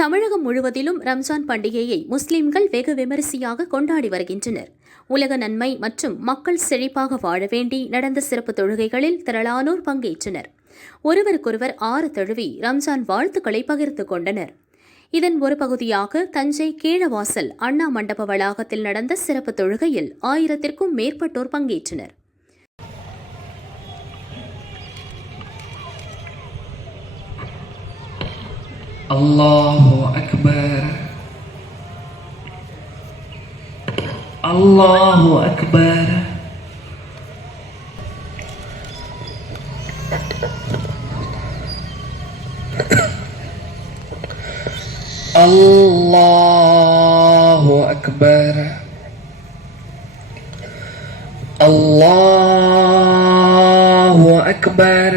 தமிழகம் முழுவதிலும் ரம்ஜான் பண்டிகையை முஸ்லிம்கள் வெகு விமரிசையாக கொண்டாடி வருகின்றனர். உலக நன்மை மற்றும் மக்கள் செழிப்பாக வாழ வேண்டி நடந்த சிறப்பு தொழுகைகளில் திரளானோர் பங்கேற்றனர். ஒருவருக்கொருவர் தழுவி ரம்ஜான் வாழ்த்துக்களை பகிர்ந்து கொண்டனர். இதன் ஒரு பகுதியாக தஞ்சை கீழவாசல் அண்ணா மண்டப வளாகத்தில் நடந்த சிறப்பு தொழுகையில் 1000க்கும் மேற்பட்டோர் பங்கேற்றனர். Allahu Akbar, Allahu Akbar, Allahu Akbar, Allahu Akbar,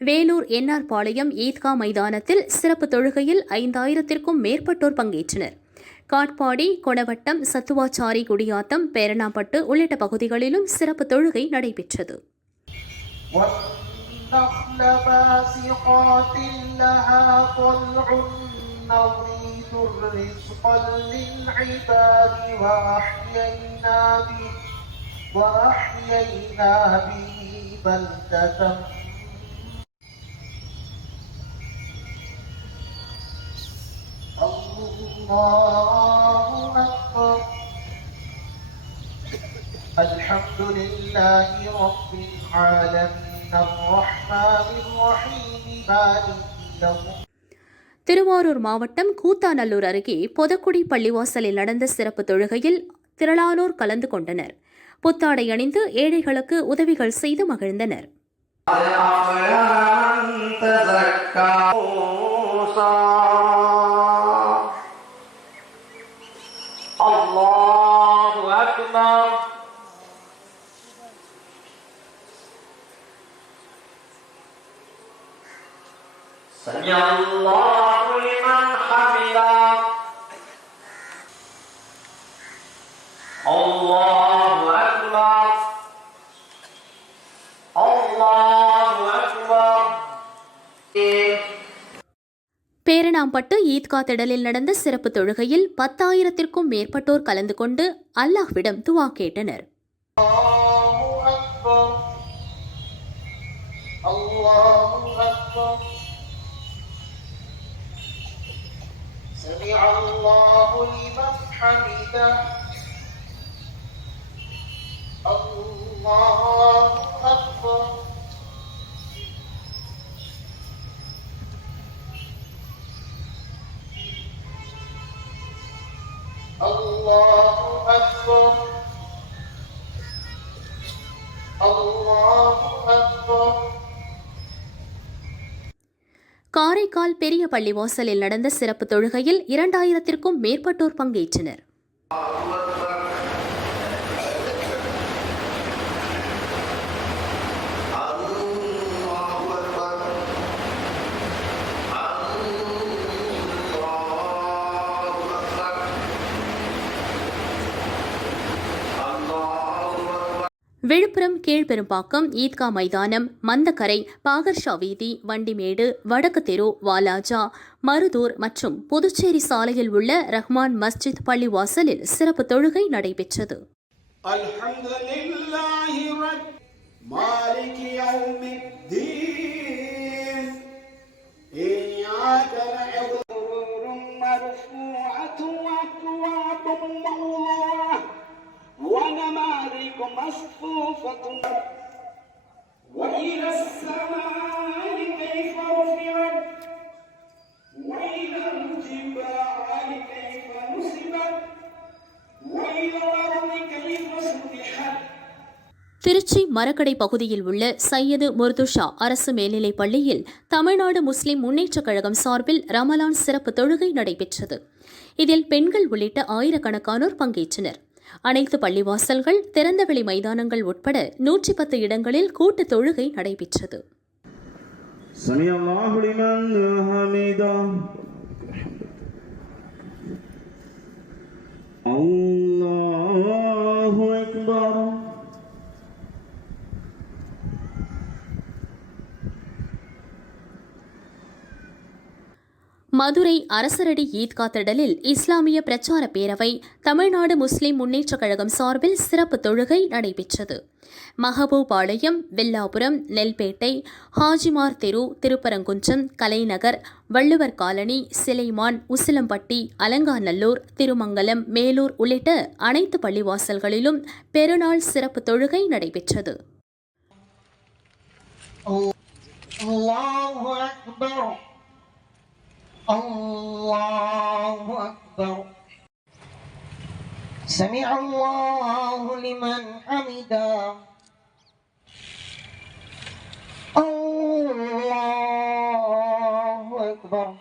Vellore NR Palayam Idgah மைதானத்தில் சிறப்பு தொழுகையில் 5000க்கும் மேற்பட்டோர் பங்கேற்றனர். காட்பாடி, கொணவட்டம், சத்துவாச்சாரி, குடியாத்தம், பேரணாம்பட்டு உள்ளிட்ட பகுதிகளிலும் சிறப்பு தொழுகை நடைபெற்றது. وأحيينا به بلدة الله أكبر الحمد لله رب العالمين الرحمن الرحيم مالك يوم. திருவாரூர் மாவட்டம் கூத்தாநல்லூர் அருகே பொதக்குடி பள்ளிவாசலில் நடந்த சிறப்பு தொழுகையில் திரளானோர் கலந்து கொண்டனர். புத்தாடை அணிந்து ஏழைகளுக்கு உதவிகள் செய்து மகிழ்ந்தனர். பேரணாம்பட்டு ஈத்கா திடலில் நடந்த சிறப்பு தொழுகையில் 10,000க்கும் மேற்பட்டோர் கலந்து கொண்டு அல்லாஹ்விடம் துவா கேட்டனர். الله أكبر الله أكبر. காரைக்கால் பெரிய பள்ளிவாசலில் நடந்த சிறப்பு தொழுகையில் 2000க்கும் மேற்பட்டோர் பங்கேற்றனர். விழுப்புரம் கீழ்பெரும்பாக்கம் ஈத்கா மைதானம், மந்தக்கரை, பாகர்ஷா வீதி, வண்டிமேடு, வடக்கு தெரு, வாலாஜா, மருதூர் மற்றும் புதுச்சேரி சாலையில் உள்ள ரஹ்மான் மஸ்ஜித் பள்ளிவாசலில் சிறப்பு தொழுகை நடைபெற்றது. ونمارق مصفوفة وإلى السماء كيف رفعت وإلى الجبال كيف نصبت وإلى الأرض كيف سطحت. திருச்சி மரக்கடை பகுதியில் உள்ள சையது முர்துஷா அரசு மேல்நிலைப் பள்ளியில் தமிழ்நாடு முஸ்லிம் முன்னேற்றக் கழகம் சார்பில் ரமலான் சிறப்பு தொழுகை நடைபெற்றது. இதில் பெண்கள் உள்ளிட்ட ஆயிரக்கணக்கானோர் பங்கேற்றனர். அனைத்து பள்ளிவாசல்கள், திறந்தவெளி மைதானங்கள் உட்பட 110 இடங்களில் கூட்டு தொழுகை நடைபெற்றது. அல்லாஹு அக்பர் மதுரை அரசரடி ஈத்கா திடலில் இஸ்லாமிய பிரச்சார பேரவை தமிழ்நாடு முஸ்லிம் முன்னேற்றக் கழகம் சார்பில் சிறப்பு தொழுகை நடைபெற்றது. மஹபூபாளையம், வெல்லாபுரம், நெல்பேட்டை, ஹாஜிமார் தெரு, திருப்பரங்குன்றம், கலைநகர், வள்ளுவர் காலனி, சிலைமான், உசிலம்பட்டி, அலங்காநல்லூர், திருமங்கலம், மேலூர் உள்ளிட்ட அனைத்து பள்ளிவாசல்களிலும் பெருநாள் சிறப்பு தொழுகை நடைபெற்றது. அல்லாஹு அக்பர், அல்லாஹு அக்பர். சமிஅ அல்லாஹு லிமன் ஹமிதா. அல்லாஹு அக்பர்.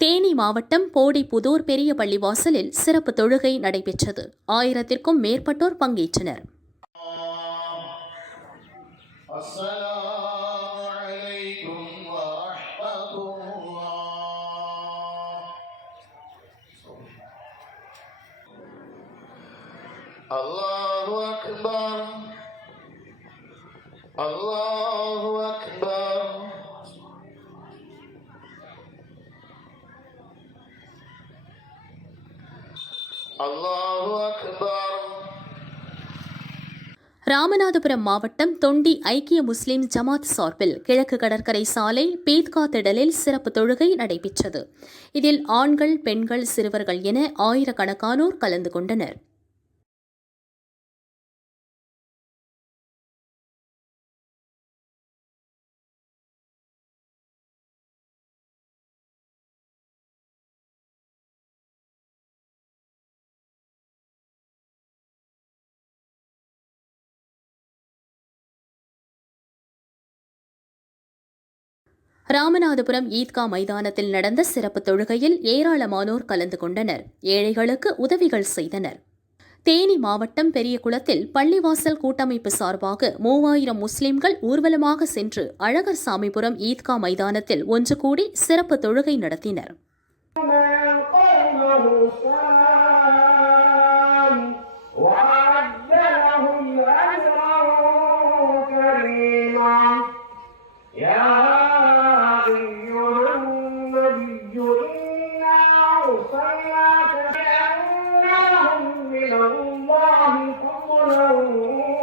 தேனி மாவட்டம் போடிப்புதூர் பெரிய பள்ளிவாசலில் சிறப்பு தொழுகை நடைபெற்றது. 1000க்கும் மேற்பட்டோர் பங்கேற்றனர். அல்லாஹு அக்பர், அல்லாஹு அக்பர். அல்லாஹு அக்பர். ராமநாதபுரம் மாவட்டம் தொண்டி ஐக்கிய முஸ்லிம் ஜமாத் சார்பில் கிழக்கு கடற்கரை சாலை பீத்கா திடலில் சிறப்பு தொழுகை நடைபெற்றது. இதில் ஆண்கள், பெண்கள், சிறுவர்கள் என ஆயிரக்கணக்கானோர் கலந்து கொண்டனர். ராமநாதபுரம் ஈத்கா மைதானத்தில் நடந்த சிறப்பு தொழுகையில் ஏராளமானோர் கலந்து கொண்டனர். ஏழைகளுக்கு உதவிகள் செய்தனர். தேனி மாவட்டம் பெரியகுளத்தில் பள்ளிவாசல் கூட்டமைப்பு சார்பாக 3000 முஸ்லிம்கள் ஊர்வலமாக சென்று அழகர்சாமிபுரம் ஈத்கா மைதானத்தில் ஒன்று கூடி சிறப்பு தொழுகை நடத்தினர். الله فضلا